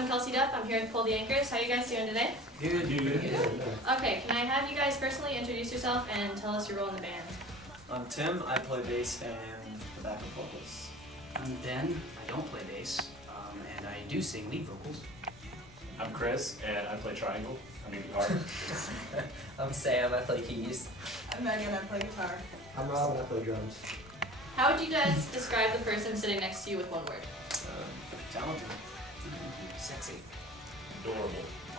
I'm Kelsey Duff. I'm here with Pull the Anchors. How are you guys doing today? Good. Okay, can I have you guys personally introduce yourself and tell us your role in the band? I'm Tim. I play bass and the backup vocals. I'm Ben. I don't play bass, and I do sing lead vocals. I'm Chris, and I play triangle. I mean guitar. I'm Sam, I play keys. I'm Megan, I play guitar. I'm Rob and I play drums. How would you guys describe the person sitting next to you with one word? Talented. Sexy. Adorable.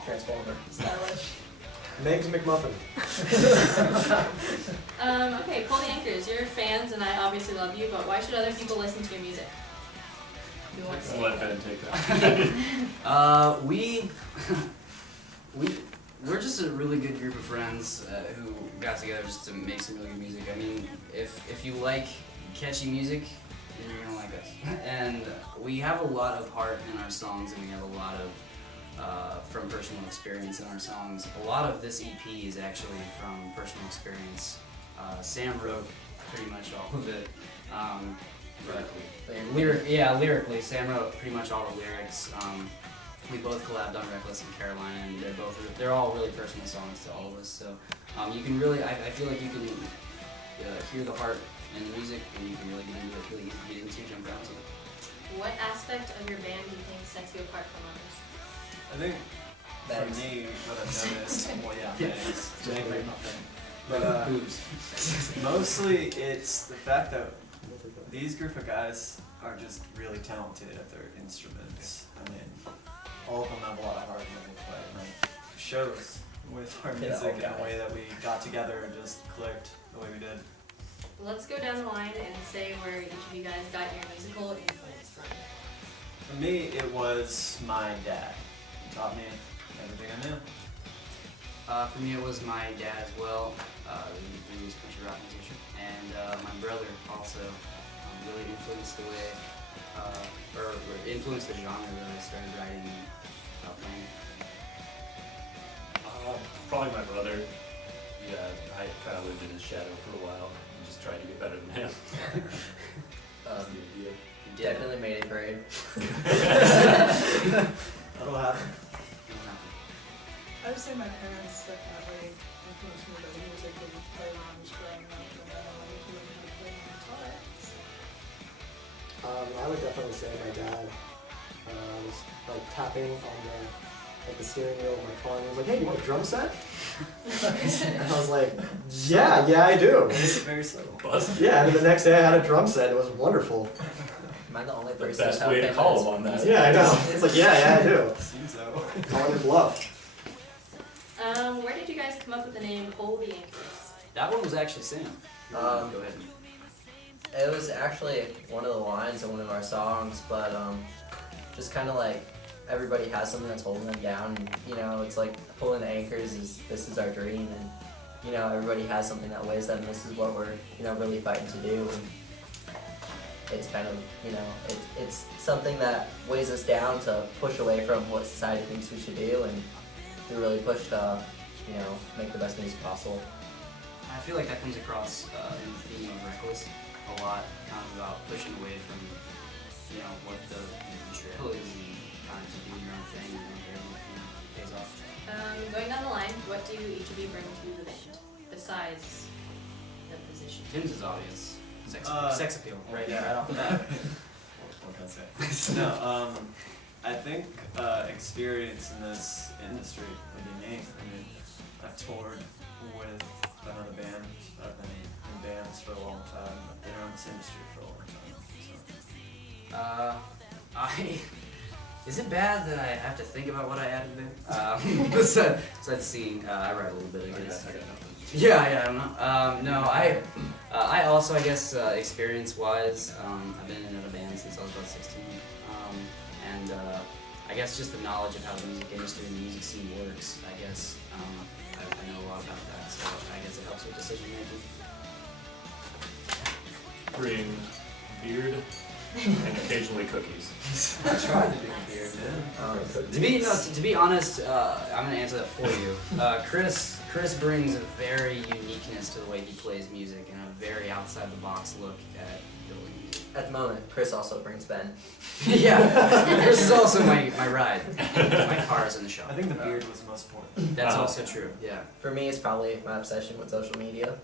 Transformer. Stylish. Meg's McMuffin. Okay, Pull the Anchors. You're fans, and I obviously love you, but why should other people listen to your music? Who wants to I'll let Ben take that. We're just a really good group of friends who got together just to make some really good music. I mean, if you like catchy music, then you're gonna like us. And we have a lot of heart in our songs, and we have a lot of from personal experience in our songs. A lot of this EP is actually from personal experience. Sam wrote pretty much all of it. Lyrically, Sam wrote pretty much all the lyrics. We both collabed on Reckless and Carolina, and they're all really personal songs to all of us. So you can really, I feel like you can hear the heart in the music, and you can really get into it, really easy to get into, jump around to it. What aspect of your band do you think sets you apart from others? I think for Bags. me, what I've noticed, well, yeah, bags, Exactly. but Boobs. mostly it's the fact that these group of guys are just really talented at their instruments. I mean, all of them have a lot of heart when they play, and it shows with our music and the way that we got together and just clicked the way we did. Let's go down the line and say where each of you guys got your musical influence from. For me, it was my dad. He taught me everything I knew. For me, it was my dad as well. He was a country rock musician, and my brother also really influenced the way, or influenced the genre that I started writing and playing. Probably my brother. Yeah, I kind of lived in his shadow for a while and just tried to get better than him. That's the idea. He did. Definitely made it great. That'll happen. I would say my parents definitely influenced me with music and play when I was growing up, and then I wanted to learn how to play guitar. I would definitely say my dad was like tapping on the steering wheel of my car and he was like, "Hey, you want a drum set?" And I was like, yeah, I do. Very subtle. Buzz? Yeah, and then the next day I had a drum set. It was wonderful. Am I the only The person best without way to payments? call him on that. Yeah, I know. It's like, yeah, I do. Seems so. Calling it bluff. Where did you guys come up with the name Pull the Anchors? That one was actually Sam. Go ahead. It was actually one of the lines in one of our songs, but just kind of like everybody has something that's holding them down. And, you know, it's like pulling the anchors this is our dream, and you know everybody has something that weighs them. This is what we're really fighting to do, and it's kind of it's something that weighs us down to push away from what society thinks we should do, and we really push to make the best music possible. I feel like that comes across in the theme of Reckless a lot, kind of about pushing away from what the drill is and kind of just doing your own thing and everything pays off. Going down the line, what do each of you bring to the band besides the position? Tim's is obvious. Sex appeal, right? Yeah. Right off the bat. What can I say? No, I think experience in this industry would be me. I mean, I've toured with another band. I've been in bands for a long time. I've been around this industry for a long time. Is it bad that I have to think about what I added there? Besides singing, I write a little bit, I guess. I got nothing. Yeah, I don't know. I also, I guess, experience-wise, I've been in a band since I was about 16, and I guess just the knowledge of how the music industry and the music scene works, I guess, I know a lot about that, so I guess it helps with decision making. Bring beard and occasionally cookies. I tried to do beard, To be honest, I'm gonna answer that for you. Chris brings a very uniqueness to the way he plays music and a very outside the box look at building music. At the moment, Chris also brings Ben. Yeah, Chris is also my ride. My car is in the shop. I think the beard was the most important. That's also true. Yeah. For me, it's probably my obsession with social media.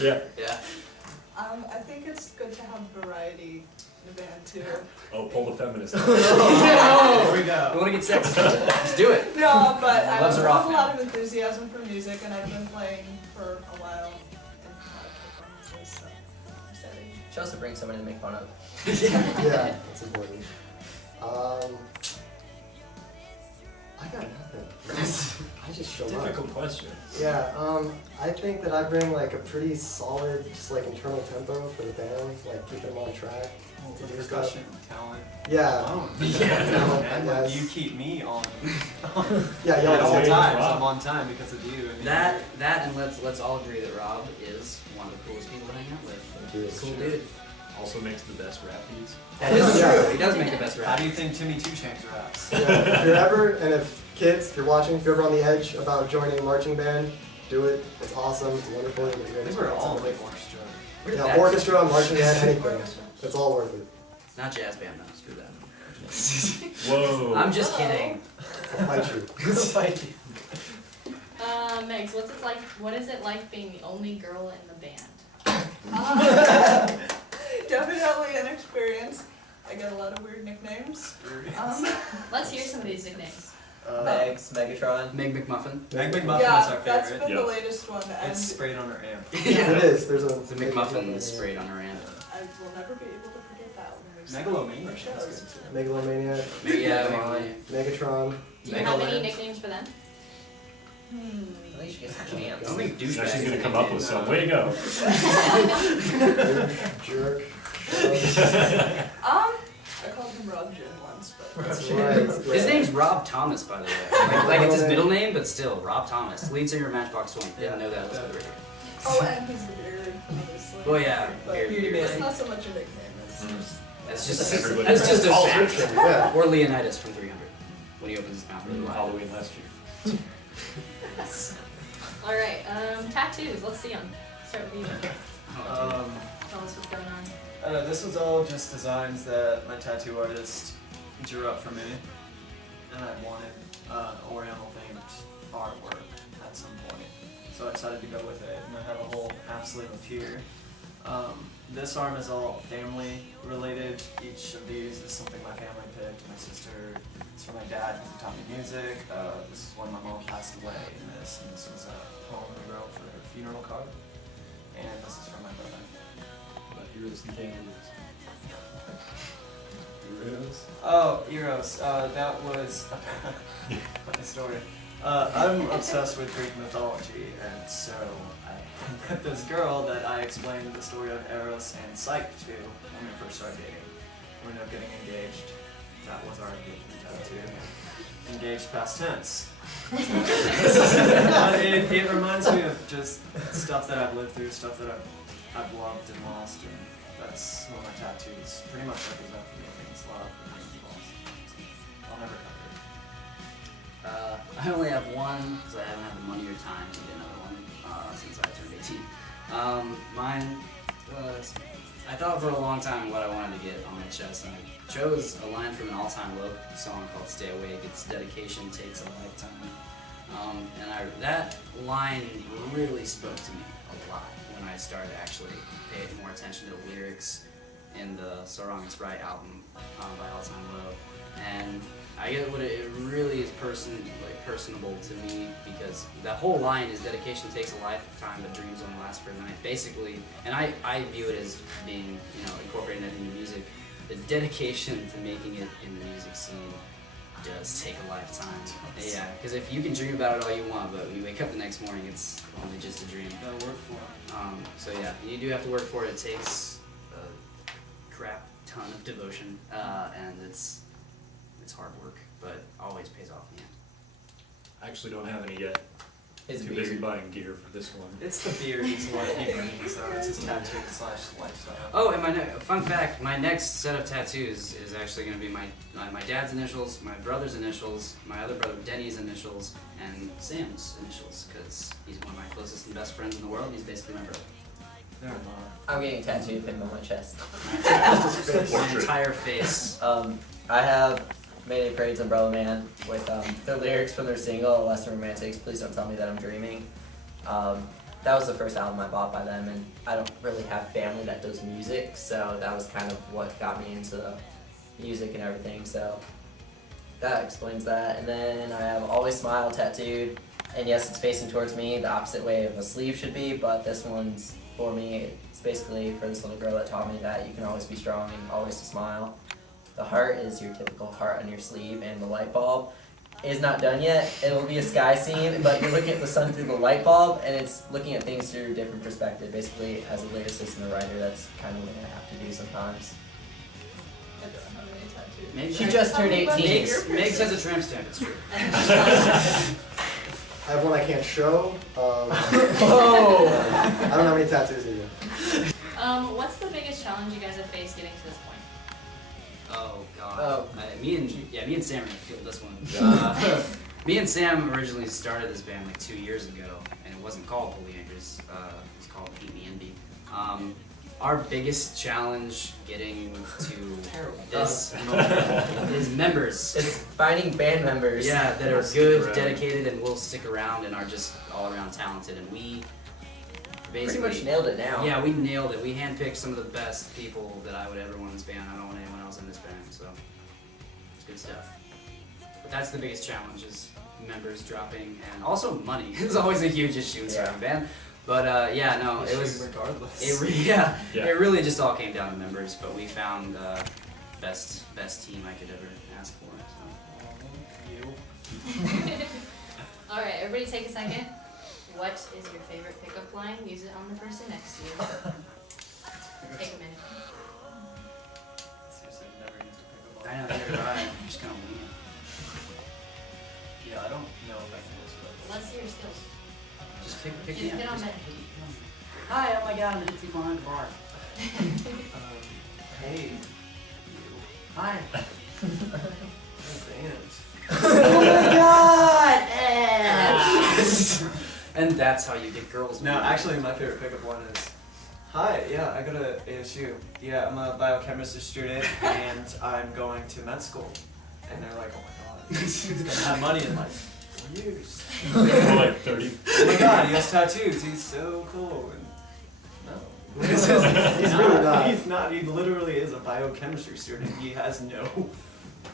Yeah. Yeah. I think it's good to have variety in a band too. Oh, pull the feminist. Here we You go. want to get sexy? Just do it. No, but I Gloves have are off a now. lot of enthusiasm for music, and I've been playing for a while in live performances, so I'm excited. She also brings somebody to make fun of. Yeah, that's important. I got nothing. I just show up. Difficult question. Yeah, I think that I bring like a pretty solid, just like internal tempo for the band, like keep them on track. The do discussion, talent, Yeah, alone. talent, I And like, guess. you keep me on. yeah, At yeah. all yeah. times, Wow. I'm on time because of you. I mean, That and let's all agree that Rob is one of the coolest people to hang out with. Thank you. Cool dude. Also makes the best rap beats. That is Yeah. true. He does make the best How rap. do you think Timmy Two Chainz raps? Yeah, if you're ever, and if kids, if you're watching, if you're ever on the edge about joining a marching band, do it. It's awesome. It's wonderful. You get a I great think we're experience all out in of the it. orchestra. Where did Yeah, that- orchestra, marching band, anything. Orchestra. It's all worth it. Not jazz band though. Screw that. Whoa. I'm just kidding. I'll fight you. Megs, what is it like being the only girl in the band? Definitely an experience. I get a lot of weird nicknames. Let's hear some of these nicknames. Megs, Megatron. Meg McMuffin. Meg McMuffin Yeah, is our that's favorite. been Yeah. the latest one, and It's sprayed on her amp. It is. There's a. The McMuffin is sprayed on her amp. I will never be able to forget that when we Megalomania. sing our shows. Megalomaniac, Yeah. Megatron. Do you have any Megaland. nicknames for them? At least you get some I chance. don't think She's douchebag. gonna come up with some. Way to go. Jerk. I called him Rob Jim once, but That's right. His name's Rob Thomas, by the way. Like it's his middle name, but still, Rob Thomas. Lead singer of Matchbox 20. Didn't know that was the radio. oh, and he's the beard, obviously. Well, yeah. But Beard, Beauty beard. it's man. not so much a nickname. It's just That's just Everybody- that's just a All fact. Yeah. Or Leonidas from 300 when he opens his mouth really wide. Halloween last year. All right, tattoos. Let's see them. Start with you. Oh, Tell us what's going on. This was all just designs that my tattoo artist drew up for me, and I wanted Oriental themed artwork at some point, so I decided to go with it. And I have a whole half sleeve up here. This arm is all family related. Each of these is something my family picked. My sister, it's for my dad because he taught me music. This is when my mom passed away in this, and this was a poem we wrote for her funeral card. And this is for my brother. But heroes and kangaroos. Heroes. Oh, Eros. That was funny story. I'm obsessed with Greek mythology, and so I met this girl that I explained the story of Eros and Psyche to when we first started dating. We ended up getting engaged. That was our engagement tattoo. Engaged past tense. It reminds me of just stuff that I've lived through, stuff that I've loved and lost, and that's one of my tattoos. Pretty much represent for me things loved and things lost. I'll never cover it. I only have one because I haven't had the money or time to get another one since I turned 18. Mine was, I thought for a long time what I wanted to get on my chest, and I chose a line from an all-time low song called Stay Awake. Its dedication takes a lifetime. That line really spoke to me a lot when I started actually paying more attention to the lyrics in the So Wrong It's Right album by All Time Low. And I get what it really is personable to me, because that whole line is dedication takes a lifetime but dreams only last for a night. Basically, and I view it as being, incorporating that into music. The dedication to making it in the music scene does take a lifetime. Yeah, because if you can dream about it all you want, but when you wake up the next morning, it's only just a dream. Gotta work for it. So yeah, you do have to work for it. It takes a crap ton of devotion, and it's hard work, but always pays off in the end. I actually don't have any yet. His Too busy beard. buying gear for this one. It's the beard is what he brings, so it's his tattoo / lifestyle. Oh, and fun fact, my next set of tattoos is actually going to be my dad's initials, my brother's initials, my other brother Denny's initials, and Sam's initials, because he's one of my closest and best friends in the world. He's basically my brother. They're not. I'm getting a tattoo pinned on my chest. My entire face. I have Mayday Parade's Umbrella Man with the lyrics from their single, Less Than Romantics, Please Don't Tell Me That I'm Dreaming. That was the first album I bought by them, and I don't really have family that does music, so that was kind of what got me into music and everything, so that explains that. And then I have Always Smile tattooed, and yes, it's facing towards me, the opposite way of a sleeve should be, but this one's for me. It's basically for this little girl that taught me that you can always be strong and always smile. The heart is your typical heart on your sleeve, and the light bulb is not done yet. It will be a sky scene, but you're looking at the sun through the light bulb, and it's looking at things through a different perspective. Basically, as a lyricist and a writer, that's kind of what I have to do sometimes. I don't have any tattoos. Meg, She just turned 18. Meg says a tramp stamp. It's true. I have one I can't show. Whoa! I don't have any tattoos either. What's the biggest challenge you guys have faced getting to this point? Oh God. Oh. Me and Sam are gonna feel this one. Me and Sam originally started this band like 2 years ago, and it wasn't called Holy Anchors. It was called Beat Me Envy. Our biggest challenge getting to this is members. It's finding band members. Yeah, that are Will stick good, around. dedicated, and will stick around, and are just all around talented. And we Pretty basically much nailed it now. Yeah, we nailed it. We handpicked some of the best people that I would ever want in this band. I don't want anyone else in this band, so it's good stuff. But that's the biggest challenge is members dropping, and also money is always a huge issue in starting a band. But yeah, no, it was regardless. yeah, Yeah. it really just all came down to members. But we found best team I could ever ask for. So. All right, everybody take a second. What is your favorite pickup line? Use it on the person next to you. Take a minute. Seriously, I've never used a pickup I line. know, neither do I. I'm just kind of winging it. Yeah, I don't know if I can answer that. Let's see your skills. Just pick Hit me on up. that. Hi, oh my God, I'm the people behind the bar. Hey, you. Hi. Band. Oh my God! And that's how you get girls. No, actually, my favorite pickup line is, hi, yeah, I go to ASU. Yeah, I'm a biochemistry student, and I'm going to med school. And they're like, oh my God, he's gonna have money in like 4 years. More like 30. Oh my God, he has tattoos. He's so cool. And no, He's really not. He's not. He literally is a biochemistry student. He has no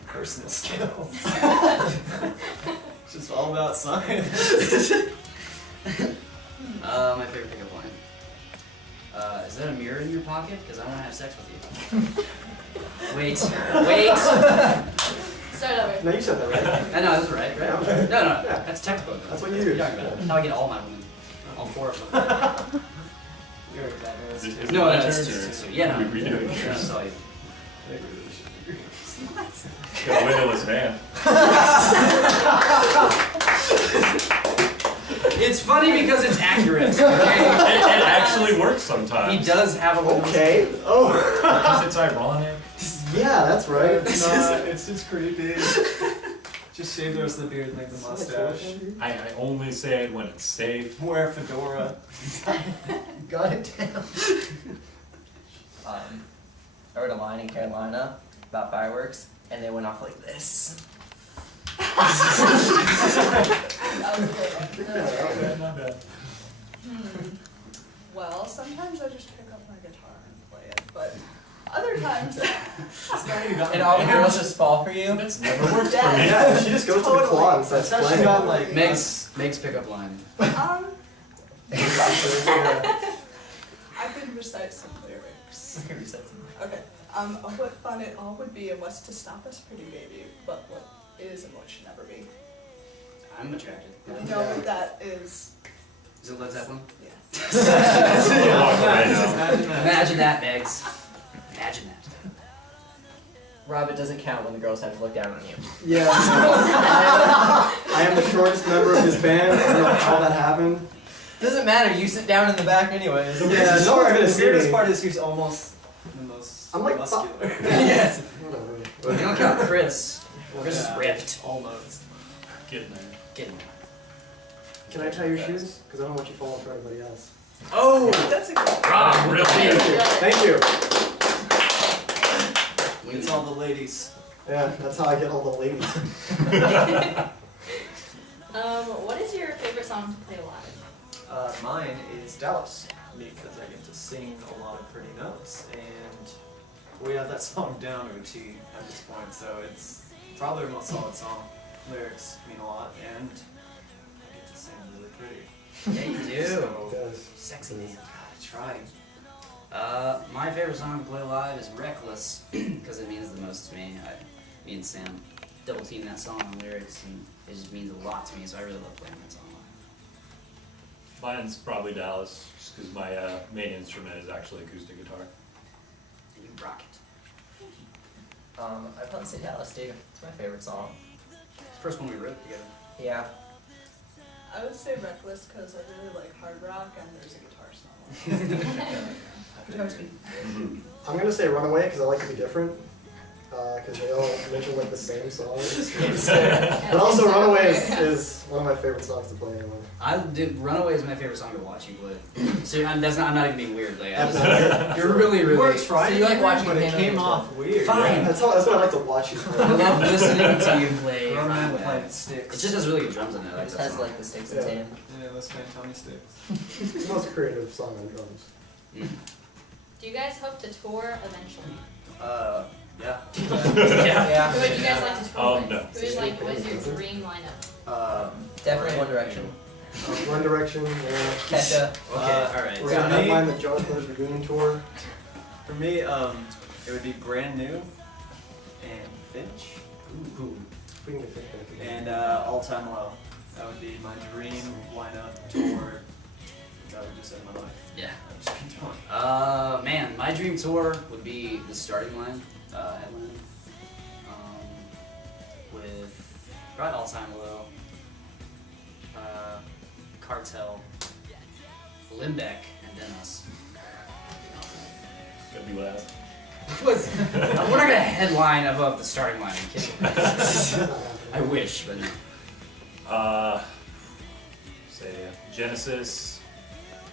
personal skills. It's just all about science. My favorite pickup line. Is that a mirror in your pocket? Because I want to have sex with you. Wait. Start over. No, you said that right. I know, that's right, Yeah, right? that was right. No, Yeah. that's textbook. That's what you What are use. talking about? That's how I get all my women. All 4 of them. You're exactly Is it No, my that's turn, true. or That's true. Yeah, no. are we redoing Yeah, yours? that's all you. They really should be. Got a windowless van. It's funny because it's accurate. It Okay? actually works sometimes. He does have a window. Okay. Oh. Because it's ironic. Yeah, that's right. It's not. It's just creepy. Just shave the rest of the beard and leave the mustache. I only say it when it's safe. Wear a fedora. Got it down. I wrote a line in Carolina about fireworks, and they went off like this. That was good. Not bad. Well, sometimes I just pick up my guitar and play it, but other times, And all the girls just fall for you. That's never worked for Yeah. me. Yeah, she just goes to the Totally. quad and starts Especially playing. on like Meg's pickup line. I can recite some lyrics. Okay. What fun it all would be and what's to stop us, pretty baby, but what is and what should never be. I'm attracted. You know what that is? Is it Led Zeppelin? Yeah. Walk away now. Imagine that. Imagine that, Megs. Imagine that. Rob, it doesn't count when the girls have to look down on you. Yeah. I am the shortest member of this band. I don't know how that happened. Doesn't matter, you sit down in the back anyways. Yeah, The no one's gonna the see weirdest me. part is he's almost the most I'm like muscular. Yes. Whatever. We don't count Chris. Chris is Yeah. ripped. Almost. Getting there. Getting Can I tie your shoes? Because I don't want you falling for everybody else. Oh! That's a good Rob, really? Thank you. It's all the ladies. Yeah, that's how I get all the ladies. What is your favorite song to play live? Mine is Dallas, because I get to sing a lot of pretty notes, and we have that song down to a T at this point, so it's probably our most solid song. Lyrics mean a lot, and I get to sing really pretty. Yeah, you do. So, It does. Sexy. gotta try. My favorite song to play live is Reckless, because it means the most to me. Me and Sam double team that song on lyrics, and it just means a lot to me, so I really love playing that song live. Mine's probably Dallas, just because my main instrument is actually acoustic guitar. And you rock it. I'd probably say Dallas too. It's my favorite song. It's the first one we wrote together. Yeah. I would say Reckless because I really like hard rock and there's a guitar song. I'm gonna say Runaway because I like to be different. Because they all mention like the same song. But also Runaway is one of my favorite songs to play anyway. Runaway is my favorite song to watch you play. So I'm not even being weird. Like, That's not you're really, really. Works right. So you like watching but it Hannah came Montana? off weird. Fine. That's what I like to watch you play. I love listening to you play. Grown man Runaway. playing sticks. It just has really good drums in it. I It like just that has song. like the sticks Yeah. and tin. Yeah, let's play Tony Sticks. It's the most creative song on drums. Mm. Do you guys hope to tour eventually? Yeah. Yeah. Who would you guys like to tour with? No. Who is like, what is your dream lineup? Definitely One Direction. One Direction, yeah. Kesha. Okay, alright. We're Yeah. gonna headline the Jonas Brothers reunion tour. For me, it would be Brand New and Finch Ooh. We can get Finch back. and All Time Low. That would be my dream lineup tour that would just end my life. Yeah. I would just keep going. Man, my dream tour would be the starting line, headline, with probably All Time Low, Cartel, Limbeck, and then us. It's gonna be loud. We're not gonna headline above the starting line. Are you kidding me? I wish, but no. Say Genesis,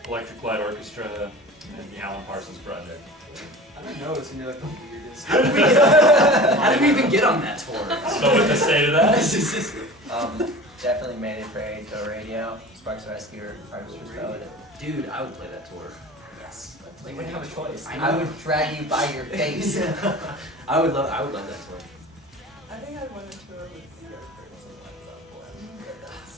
Electric Light Orchestra, and the Alan Parsons Project. I don't know, it's gonna be like the weirdest. How did we even get on that tour? So what to say to that? Definitely Mayday Parade, Go Radio, Sparks Rescue, Artist Respect. Dude, I would play that tour. Yes. You wouldn't have a choice. I I know. would drag you by your face. I would love that tour. I think I'd want to tour with the Yardbirds and Led Zeppelin, but that's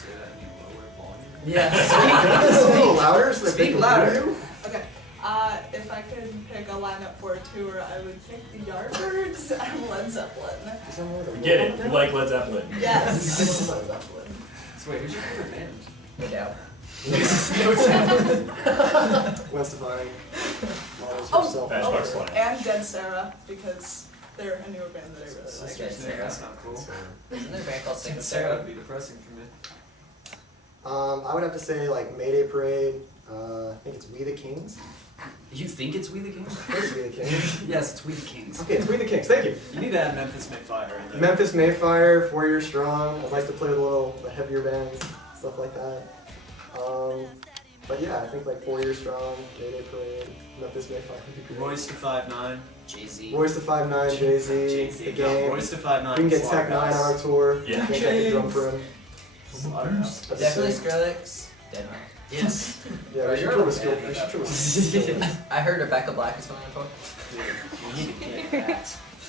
Say that in a lower volume. Yeah. Speak a little louder so that they Speak can louder. hear you. Okay. If I could pick a lineup for a tour, I would pick the Yardbirds and Led Zeppelin. Is that more We get it. You like Led Zeppelin. Yes, I love Led Zeppelin. So wait, who's your favorite band? No doubt. Gwen Stefani. Models Oh, herself. Matchbox 20. And Dead Sarah, because they're a newer band that I really like. Sister's name, that's not cool. Isn't there a band called Sick and Sarah Sarah? would be depressing for me. I would have to say like Mayday Parade. I think it's We the Kings. You think it's We the Kings? It's We the Kings. Yes, it's We the Kings. Okay, it's We the Kings. Thank you. You need to add Memphis Mayfire in there. Memphis Mayfire, 4 Year Strong. I'd like to play with the heavier bands, stuff like that. But yeah, I think like 4 Year Strong, Mayday Parade, Memphis Mayfire would be great. Royce to 5'9". Jay-Z. Royce to 5'9", Jay-Z, Jay-Z. The Game. Royce to 5'9". We can get Tech 9 on our tour. Yeah. I think I could drum for him. Slaughterhouse. That'd be Definitely sick. Skrillex. Deadman. Yes. Yeah, Bro, we should you're tour a with band Skillet. We at should that tour with point. Skillet. I heard Rebecca Black is coming on tour. You need to get that.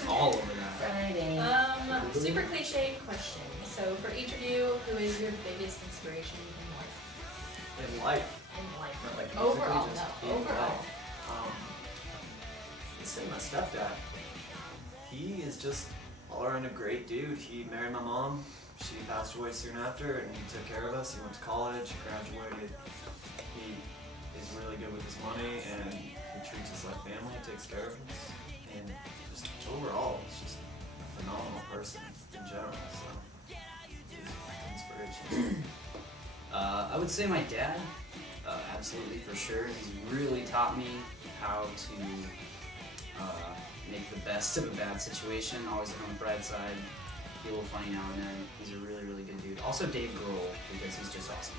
All over that. Super cliche question. So for each of you, who is your biggest inspiration In life. in life? Not like Overall, musically, just no. in Overall. life. I'd say my stepdad. He is just all around a great dude. He married my mom. She passed away soon after, and he took care of us. He went to college, graduated. He is really good with his money, and he treats us like family, takes care of us. And just overall, he's just a phenomenal person in general. So he's my inspiration. I would say my dad, absolutely for sure. He's really taught me how to make the best of a bad situation, always look on the bright side. be a little funny now and then. He's a really, really good dude. Also Dave Grohl, because he's just awesome.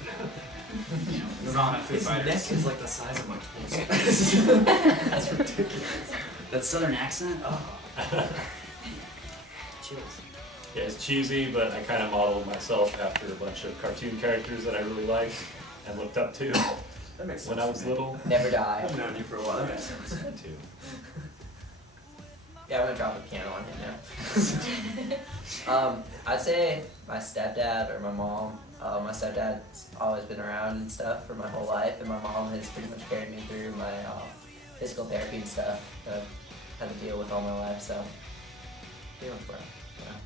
You know, Nirvana, Foo His Fighters. neck is like the size of my torso. That's ridiculous. That southern accent? Oh. Chills. Yeah, it's cheesy, but I kind of modeled myself after a bunch of cartoon characters that I really liked and looked up to That makes sense. when I was to me. little. Never die. I've known you for a while. That makes sense. Me too. Yeah, I'm gonna drop a piano on him now. I'd say my stepdad or my mom. My stepdad's always been around and stuff for my whole life, and my mom has pretty much carried me through my physical therapy and stuff that I've had to deal with all my life. So, pretty much, bro. Yeah.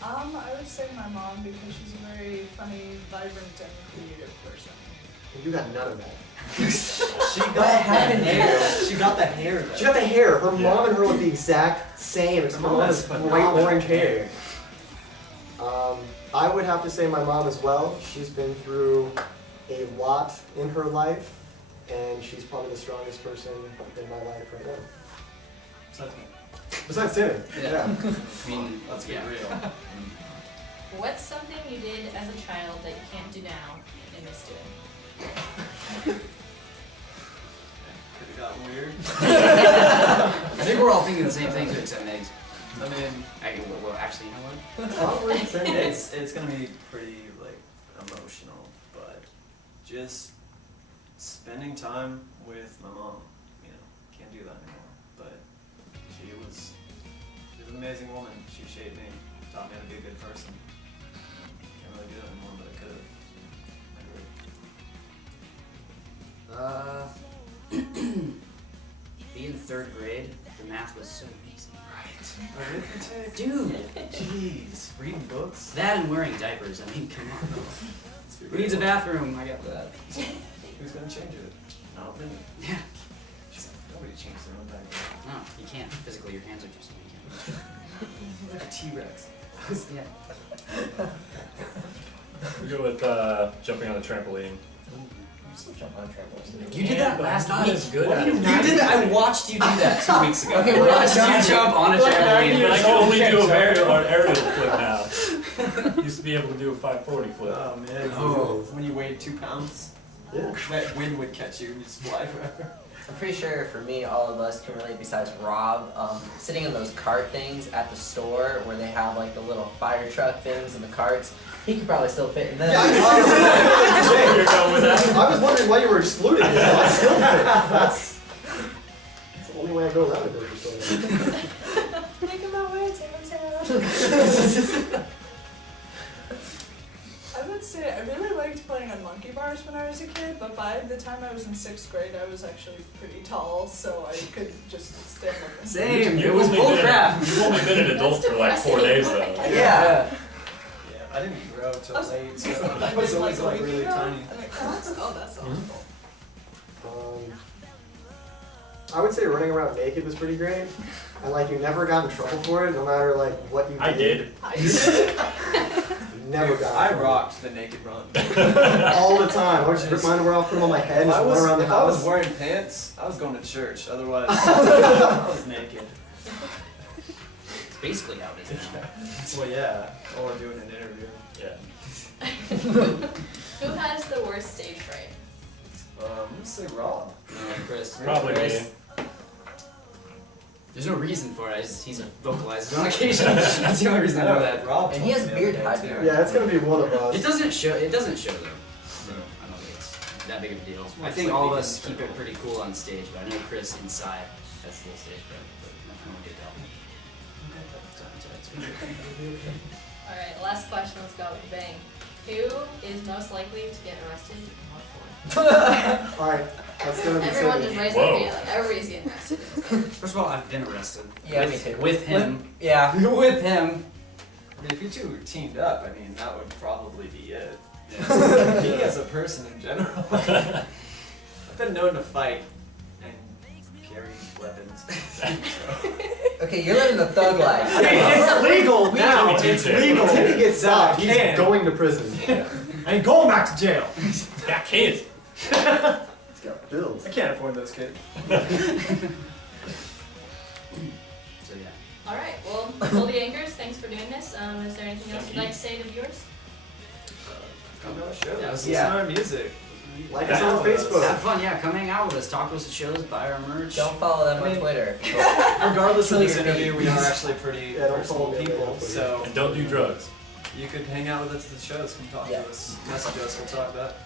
I would say my mom because she's a very funny, vibrant, and creative person. You got none of that. She got What happened here? She got the hair. She got the hair. Her mom and her look the exact same. Except Her her mom mom has has bright phenomenal orange hair. hair. I would have to say my mom as well. She's been through a lot in her life, and she's probably the strongest person in my life right now. Besides Timmy. Yeah. I mean, Let's be yeah. real. What's something you did as a child that you can't do now and miss doing? Could've gotten weird. I think we're all thinking the same things except eggs. I mean, Well, actually, you know what? Probably the same thing. it's gonna be pretty like emotional, but just spending time with my mom. You know, can't do that anymore. But she was an amazing woman. She shaped me, taught me how to be a good person. Can't really do that anymore, but I could. Being in 3rd grade, the math was so easy. Arithmetic? Dude, Jeez, reading books? that and wearing diapers. I mean, come on. Let's be Who needs a real. bathroom? I got that. Who's gonna change it? Not me. Yeah. Nobody changes their own diaper. No, you can't. Physically, your hands are too small. You Like a T-Rex. can't. Yeah. We go with jumping on the trampoline. Jump on trampoline. You did that but last I'm not week. as good What at did it. you did that. I watched you do that 2 weeks ago. Okay, I wait, watched you jump on a But I trampoline. can only do a aerial flip now. Used to be able to do a 540 flip. Oh man. Oh. When you weighed 2 pounds, Yeah. that wind would catch you and you just fly forever. I'm pretty sure for me, all of us can relate besides Rob, sitting in those cart things at the store where they have like the little fire truck things in the carts. He could probably still fit in them. Yeah, You're going with that? I was wondering why you were excluding me. I still fit. That's the only way I go around a grocery store. Making my way to town. I would say I really liked playing on monkey bars when I was a kid, but by the time I was in 6th grade, I was actually pretty tall, so I could just stand up and Same. It You've was only been bullcrap. You've only been an adult for like 4 days though. Yeah. Yeah, I didn't grow till I was- late, so I I was didn't always like like really you know, tiny. I'm like, oh, that's awful. I would say running around naked was pretty great. And like you never got in trouble for it, no matter like what you did. I did. You never got in I trouble. rocked the naked run. All the time. I would just rip mine where off, put them on my head, and If just run around the if I was house. wearing pants, I was going to church. Otherwise, I was naked. It's basically how it is now. Well, yeah. Or doing an interview. Yeah. Who has the worst stage fright? Let's say Rob. Chris. Probably me. There's no reason for it. He's vocalizes on occasion. That's the only reason I know that. Rob. And he has a beard to hide behind. Yeah, it's gonna be one of us. It doesn't show. It doesn't show though. So I don't think it's that big of a deal. I think all of us keep it pretty cool on stage, but I know Chris inside has a little stage fright, but no one can tell. Alright, last question, let's go. Bang. Who is most likely to get arrested and what for? Alright, that's gonna be Everyone just Timmy. raised Whoa. their hand, like everybody's getting arrested. First of all, I've been arrested. Yeah, with, me too. With him. Yeah. With him. I mean, if you two were teamed up, I mean, that would probably be it. Me as a person in general. I've been known to fight and carry weapons. Okay, you're living the thug life. It's legal now. Timmy It's Tuesday. legal. Timmy gets out. He's Can. going to prison. I ain't going back to jail. Got kids. He's got bills. I can't afford those kids. So yeah. Alright, well, Pull the Anchors, thanks for doing this. Is there anything else Thank you'd you. like to say to viewers? Come to our shows. Yeah, Listen yeah. to our music. Like us on Facebook. Have fun, yeah. Come hang out with us. Talk to us at shows. Buy our merch. Don't follow them I mean- on Twitter. Regardless of Kill this your interview, feed. we are actually pretty Yeah, don't personable follow me on people, Twitter. so And don't do drugs. you could hang out with us at the shows, come talk Yeah. to us, message us, we'll talk about it.